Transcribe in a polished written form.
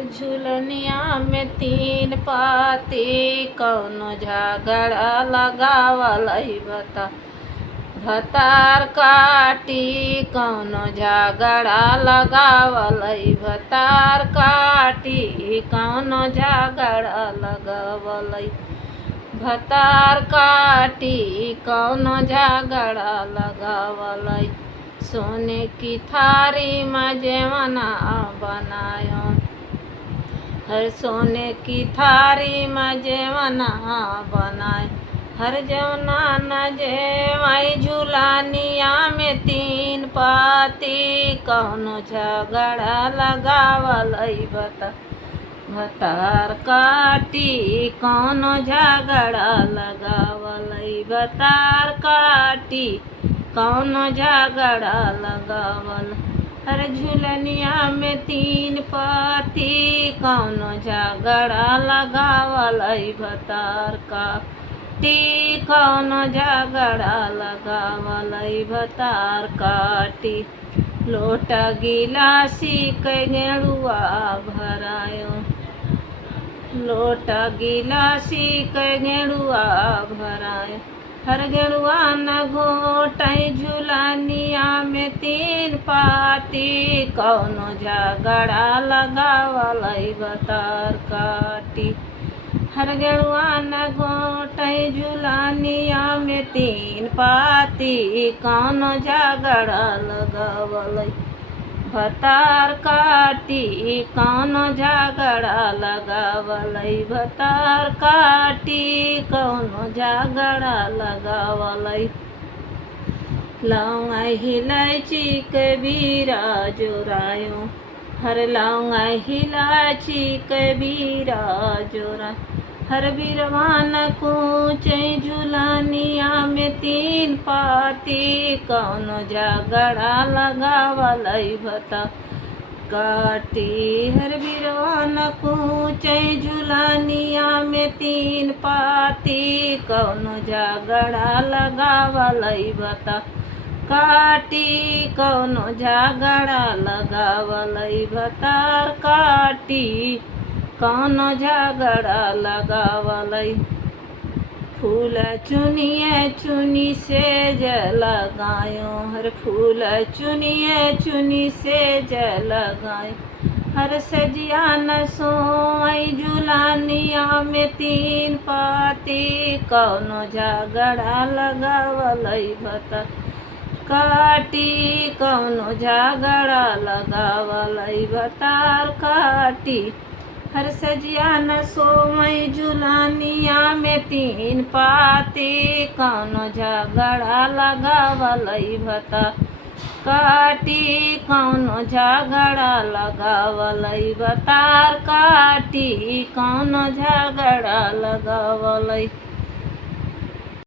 झुलनिया में तीन पाती कौनो झगड़ा लगावलई बता। भतार काटी कौनो झगड़ा लगावलई। भतार काटी कौनो झगड़ा लगावलई। भतार काटी कौनो झगड़ा लगावलई। सोने की थारी में जेवना बनायो। हर सोने की थारी में जेवना बनाए। हर जवना न जेवाई झुलानिया में तीन पाती कौनो झगड़ा लगावलई बता। भतार काटी कौनो झगड़ा लगावलई। भतार काटी कौनो झगड़ा लगावल। हर झुलनिया में तीन पाती कौनो झगड़ा लगावलई। भतार काटी कौनो झगड़ा लगावलई। भतार काटी लोटा गिलासी के गेड़ुआ भरायो। लोटा गिलासी के गेड़ुआ भरायो। हर गेड़ुआ न घोटई झुलनिया में तीन पाती कौनो झगड़ा लगावलई। भतार काटी हर गेड़ुआ न घोटई झुलनिया में तीन पाती कौनो झगड़ा लगावलई। भतार काटी कौनो झगड़ा लगावलई। भतार काटी कौनो झगड़ा लगावलई। लौंगा इलायची के बीरा जोरायो। हर लौंगा इलायची के बीरा जोरा। हर बीरवा न कूचे झुलनिया में तीन पाती कौनो झगड़ा लगावलई। भतार काटी हर बीरवा न कूचे झुलनिया में तीन पाती कौनो झगड़ा लगावलई। भतार काटी कौनो झगड़ा लगावलई। भतार काटी कौनो झगड़ा लगावलई। फूल चुनिए चुनी से लगायो। हर फूल चुनिए चुनी से लगायो। हर सजिया न सोई झुलनिया में तीन पाती कौनो झगड़ा लगावलई। भतार काटी कौनो झगड़ा लगावलई। भतार काटी हर सजिया न सोई झुलनिया में तीन पाती कौनो झगड़ा लगावलई। भतार काटी कौनो झगड़ा लगावलई। भतार काटी कौनो झगड़ा लगावलई।